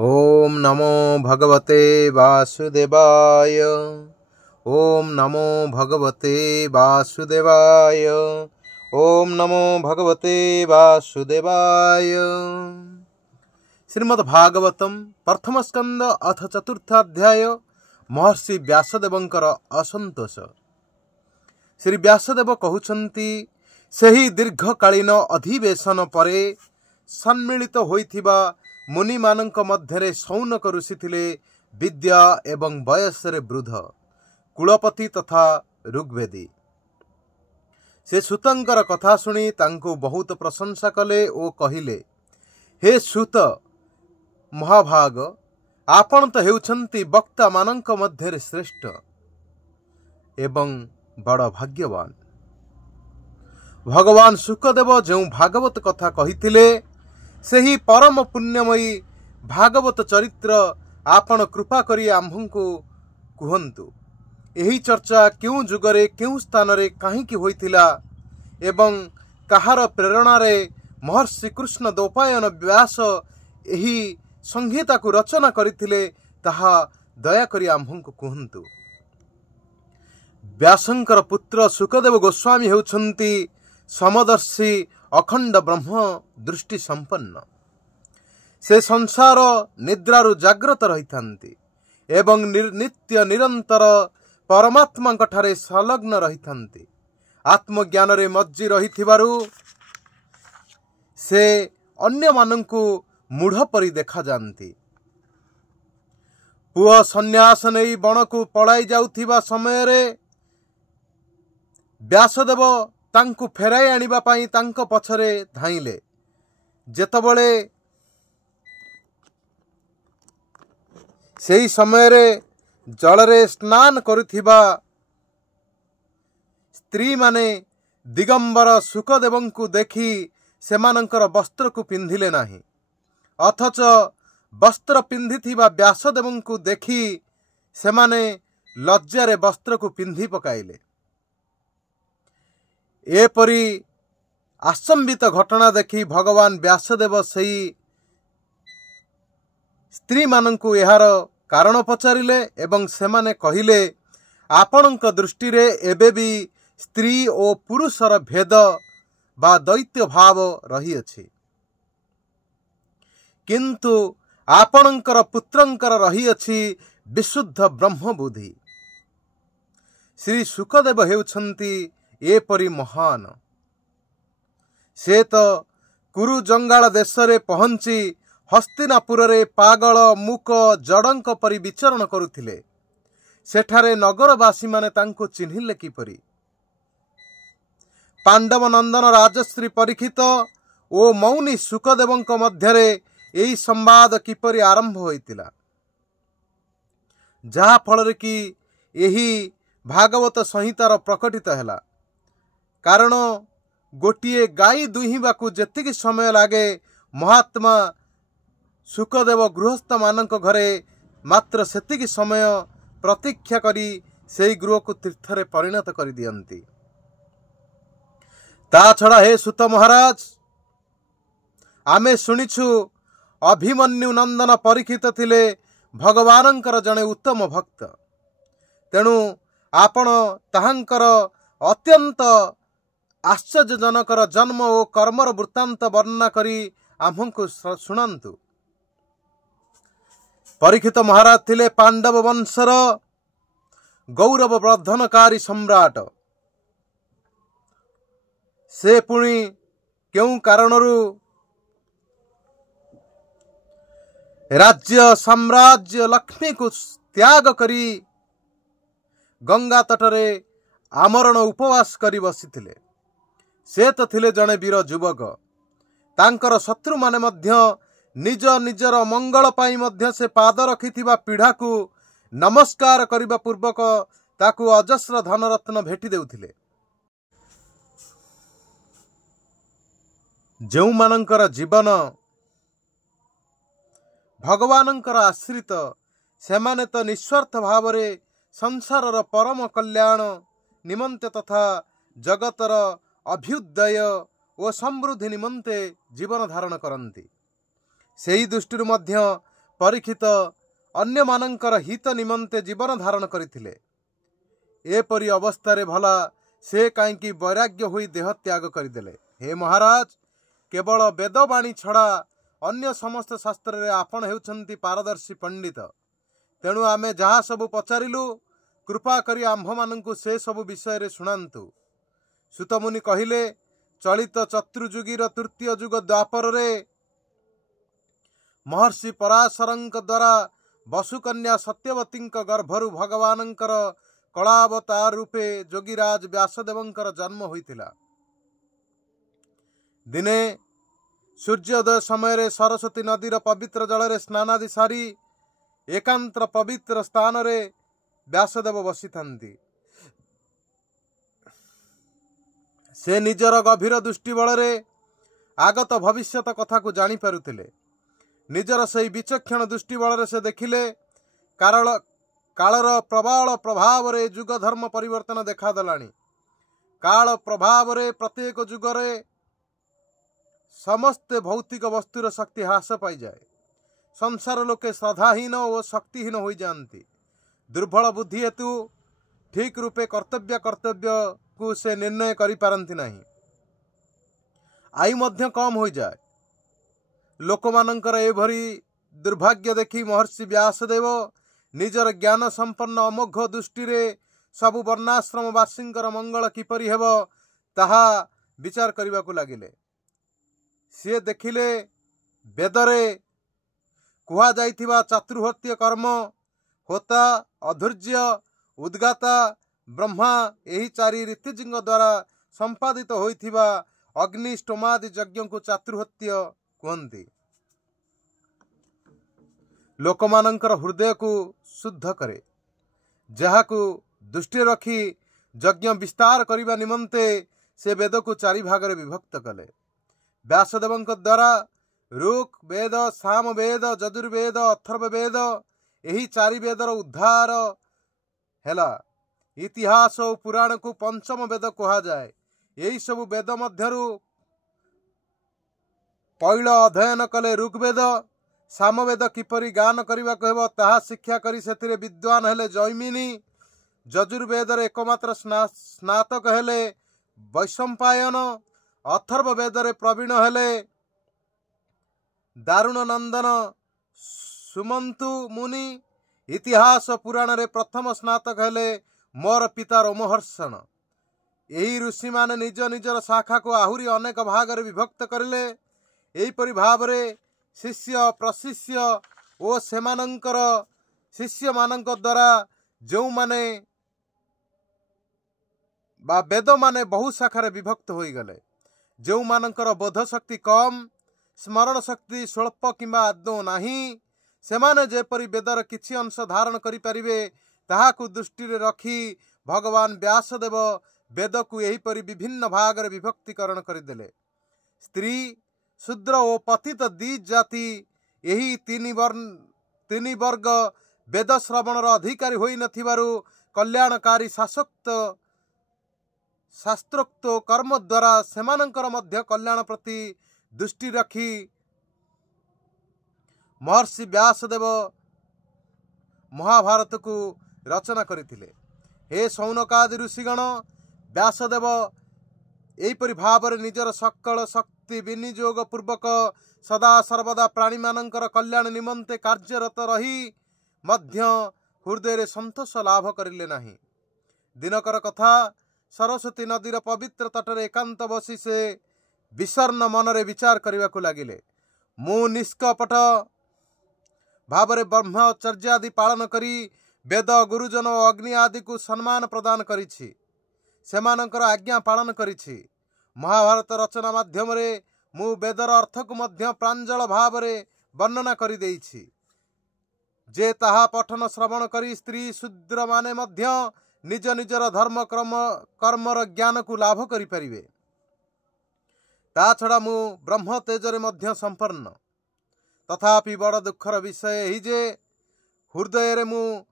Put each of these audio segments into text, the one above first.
ओम नमो भगवते वासुदेवाय। ओम नमो भगवते वासुदेवाय। ओम नमो भगवते वासुदेवाय। श्रीमद् भागवतम प्रथम स्कंद अथ चतुर्थाध्याय महर्षि व्यासदेवंकर असंतोष। श्री व्यासदेव कहउछंती सही दीर्घकालीन अधिवेशन परे सम्मिलित होइथिबा मुनि मानक मध्यरे शौनक ऋषि थिले विद्या एवं वयसरे वृद्ध कुलपति तथा ऋग्वेदी। से सूतंकर कथा शुणी तांको बहुत प्रशंसा कले ओ कहिले, हे सूत महाभाग, आपण तो हेउछंती वक्ता मानक मध्यरे श्रेष्ठ एवं बड़ भाग्यवान। भगवान शुकदेव जो भागवत कथा कहिथिले सही परम पुण्यमयी भागवत चरित्र आपण कृपा करी आम्भंकु कुहंतु। एही चर्चा क्यों जुगरे क्यों स्थान रे काहीकि होइथिला एवं कहार प्रेरणा रे महर्षि कृष्ण द्वैपायन व्यास एही संहिता को रचना करिथिले ताहा दया करी आम्भंकु कुहंतु। व्यासंकर पुत्र शुकदेव गोस्वामी हेउछंती समदर्शी अखंड ब्रह्म दृष्टि संपन्न। से संसार निद्रारु जाग्रत रहिथांती एवं नित्य निरंतर परमात्मा ठारे संलग्न रहिथांती। आत्मज्ञान रे मज्जी रहिथिबारु से अन्य मानंकु मूढ़ परि देखा जानती। पुआ सन्यास नहीं बण को पलाई जाउथिबा समय रे व्यासदेव तांकु फेराई आनिबा पाई तांको पछरे धाइले। जेतबळे सेही समय रे जल रे स्नान करुथिबा स्त्री माने दिगंबर शुकदेवंकु देखि सेमानंकर वस्त्र को पिंधिले नाही, अथच वस्त्र पिंधिथिबा व्यासदेवंकु देखि सेमाने लज्जारे वस्त्र को पिंधि पकाइले। एपरी आसंबित घटना देखि भगवान व्यासदेव सही स्त्री मानंकु एहार कारण पचारिले एवं सेमाने कहिले, आपणक दृष्टि रे एबे भी स्त्री और पुरुषर भेद बा दैत्य भाव रही अछि, किंतु आपणकर पुत्रंकर रही अछि विशुद्ध ब्रह्म बुद्धि। श्री शुकदेव हेउछंती एपरी महान। से तो कुरु जंगाल देश रे पहुंची हस्तिनापुर रे पागल मुक जड़ंक परि विचरण करुथिले। सेठारे नगरवासी माने तांको चिन्हिले किपरि। पांडव नंदन राजश्री परीक्षित ओ मौनी शुकदेवंक मध्यरे एई संवाद किपरि आरंभ होइतिला, जहा फल कि एही भागवत संहितार प्रकटित हैला। कारण गोटिए गाई दुहिबाकू जेतिकी समय लागे महात्मा शुकदेव गृहस्थ मानक घरे मात्र सेतिकी समय प्रतीक्षा करी सेई गृह को तीर्थरे परिणत करि दियंती। ता छड़ा हे सुत महाराज, आमे सुनिछु अभिमन्यु नंदन परीक्षित थिले भगवानंकर जने उत्तम भक्त। तेणु आपण ताहांकर अत्यंत आश्चर्यजनकर जन्म और कर्मर वृत्तांत वर्णना करी आम्भंकु शुणांतु। परीक्षित महाराज थिले पांडव वंशर गौरव वर्धनकारी सम्राट। से पुणी क्यों कारणरू राज्य साम्राज्य लक्ष्मी को त्याग करी गंगा तटरे आमरण उपवास करी बसिथिले। से तो थिले जने वीर युवक। तांकर शत्रु माने मध्य निज निजर मंगल पाई मध्य से पाद रखिथिबा पीढ़ा को नमस्कार करिबा पूर्वक ताकू अजस्र धनरत्न भेटी देउथिले। जो मानंकर जीवन भगवानंकर आश्रित सेमाने तो निस्वार्थ भावरे संसारर परम कल्याण निमंते तथा जगतर अभ्युदय और समृद्धि निमंते जीवन धारण करती। सेही दृष्टि मध्य परीक्षित अन्य मानंकर हित निमंते जीवन धारण करथिले। एपरी अवस्था भला से कहीं वैराग्य होई देह त्याग करदेले। हे महाराज, केवल वेदवाणी छड़ा अन्य समस्त शास्त्र रे आपण हेउछंती पारदर्शी पंडित। तेणु आमे जहाँ सबु पचारिलु कृपा करी आम्भ मानंकु से सबु विषय रे सुनांतु। सुतमुनि कहिले, चलित चतुर्युगीर तृतीय युग द्वापर रे महर्षि पराशरंक द्वारा वसुकन्या सत्यवती गर्भरु भगवानंकर कलावतार रूपे जोगीराज व्यासदेवंकर जन्म होइतिला। दिने सूर्योदय समय सरस्वती नदीर पवित्र जल स्नानादि सारी एकांतर पवित्र स्थान रे व्यासदेव बसी थांती। से निजर गभीर दृष्टि बल आगत भविष्यत कथा को जानी पारुथिले। निजर से विचक्षण दृष्टि बल से देखिले कालर प्रबल प्रभाव रे युग धर्म परिवर्तन देखा देलानी। काल प्रभाव रे प्रत्येक युगरे समस्त भौतिक वस्तुर शक्ति ह्रास पाई जाए। संसार लोके श्रद्धाहीन और शक्तिहीन हो जाती। दुर्बल बुद्धि हेतु ठीक रूपे कर्तव्य को से निर्णय करि पारंती नहीं। आयु मध्य कम हो जाए। लोकमानंकर एभरी दुर्भाग्य देखी महर्षि व्यासदेव निजर ज्ञान संपन्न अमोघ दृष्टि रे सबु वर्णाश्रमवासींकर मंगल किपरि हेब ताहा विचार करने को लगिले। सी देखिले वेदरे कुहा जाइथिबा चातुर्हत्य कर्म होता, अधुर्य, उद्गाता, ब्रह्मा एही चारि ऋतुजिंग द्वारा संपादित होइथिबा अग्निष्टोमादि यज्ञ को चातुर्हत्य कहते। लोकमानंकर हृदय को शुद्ध करे, जहाकु दृष्टि रखी यज्ञ विस्तार करने निमंते से वेद को चारि भाग विभक्त कले। व्यासदेवंक द्वारा ऋक् वेद, साम वेद, यजुर्वेद, अथर्व वेद एही चारि वेदर उद्धार हैला। इतिहास और पुराण को पंचम वेद कहा जाए। यही सब वेद मध्यरु पहिल अध्ययन कले ऋग्वेद। सामवेद किपरि गान करने को ताहा शिक्षा करी सेथिरे विद्वान हेले जैमिनी। यजुर्वेद एकमात्र स्नातक हेले वैशंपायन। अथर्व वेद प्रवीण हेले दारुण नंदन सुमंतु मुनि। इतिहास पुराण रे प्रथम स्नातक हेले मोर पिता रोमहर्षण। यही ऋषि माने निज निजर शाखा को आहुरी अनेक भाग रे विभक्त करिले। एहीपरि भाव रे शिष्य प्रशिष्य ओ सेमानंकर शिष्य मानंक द्वारा जो माने बा वेद माने बहु शाखा रे विभक्त होई गले। जो मानंकर बोध शक्ति कम, स्मरण शक्ति स्वल्प किंबा आदौ नाही, सेमाने जेपरि वेदर किछि अंश धारण करि परिबे ताहाकु दृष्टि रे रखी भगवान व्यासदेव वेद को एहीपरि विभिन्न भाग रे विभक्तिकरण करदेले। स्त्री, शूद्र और पतित दी जाति यही तीन वर्ग वेद श्रवणर अधिकारी होई नथिबारु कल्याणकारी शास्त्रोक्त कर्म द्वारा सेमानंकर मध्य कल्याण प्रति दृष्टि रखी महर्षि व्यासदेव महाभारत को रचना करथिले। हे शौनकादि ऋषिगण, व्यासदेव एहीपरि भाव निजर सकल शक्ति विनियोग पूर्वक सदा सर्वदा प्राणी मानंकर कल्याण निमंते कार्यरत रही मध्य हृदय संतोष लाभ करिले नाही। दिनकर कथा सरस्वती नदीर पवित्र तटरे एकांत बसी से विषर्ण मनरे विचार करने को लगिले। मु निष्कपट भावरे ब्रह्मचर्यादि पालन करी वेद, गुरुजन और अग्नि आदि को सम्मान प्रदान करिछि। सेमानंकर आज्ञा पालन करिछि। महाभारत रचना माध्यम रे मु वेदर अर्थ को मध्य प्रांजल भाव रे वर्णना करि देइछि। जे ताहा पठन श्रवण करी स्त्री शूद्र माने मध्य निज निजर धर्म कर्मर ज्ञान को लाभ करि परिबे। ता छड़ा मु ब्रह्म तेजरे मध्य संपन्न। तथापि बड़ दुखर विषय ही जे हृदय रे मु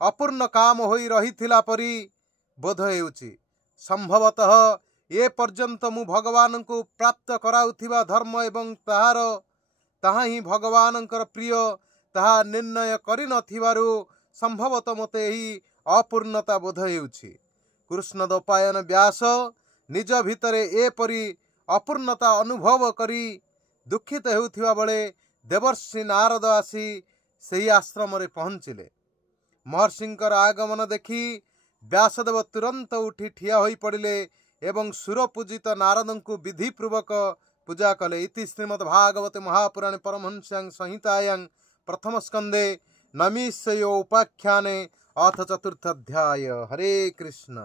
अपूर्ण काम होई रहिथिला परी बोध हेउछि। संभवतः ए पर्यंत मु भगवान को प्राप्त कराउथिबा धर्म एवं ताहा ही भगवानंकर प्रिय ତାହା ନିର୍ଣ୍ଣୟ କରିନଥିବାରୁ ସମ୍ଭବତଃ ମୋତେ ଏହି ଅପୂର୍ଣ୍ଣତା ବୋଧ ହେଉଛି। କୃଷ୍ଣଦ୍ୱୈପାୟନ ବ୍ୟାସ ନିଜ ଭିତରେ ଏପରି ଅପୂର୍ଣ୍ଣତା ଅନୁଭବ କରି ଦୁଃଖିତ ହେଉଥିବା ବେଳେ ଦେବର୍ଷି ନାରଦ ଆସି ସେହି ଆଶ୍ରମରେ ପହଞ୍ଚିଲେ। ମହର୍ଷିଙ୍କର ଆଗମନ ଦେଖି ବ୍ୟାସଦେବ ତୁରନ୍ତ ଉଠି ଠିଆ ହୋଇପଡ଼ିଲେ ଏବଂ ସୁରପୂଜିତ ନାରଦଙ୍କୁ ବିଧିପୂର୍ବକ ପୂଜା କଲେ। ଇତି ଶ୍ରୀମଦ୍ ଭାଗବତେ ମହାପୁରାଣେ ପରମହଂସ୍ୟାଂ ସଂହିତାୟାଂ ପ୍ରଥମ ସ୍କନ୍ଧେ ନୈମିଷୟୋପାଖ୍ୟାନେ ଅଥ ଚତୁର୍ଥ ଅଧ୍ୟାୟ। ହରେ କୃଷ୍ଣ।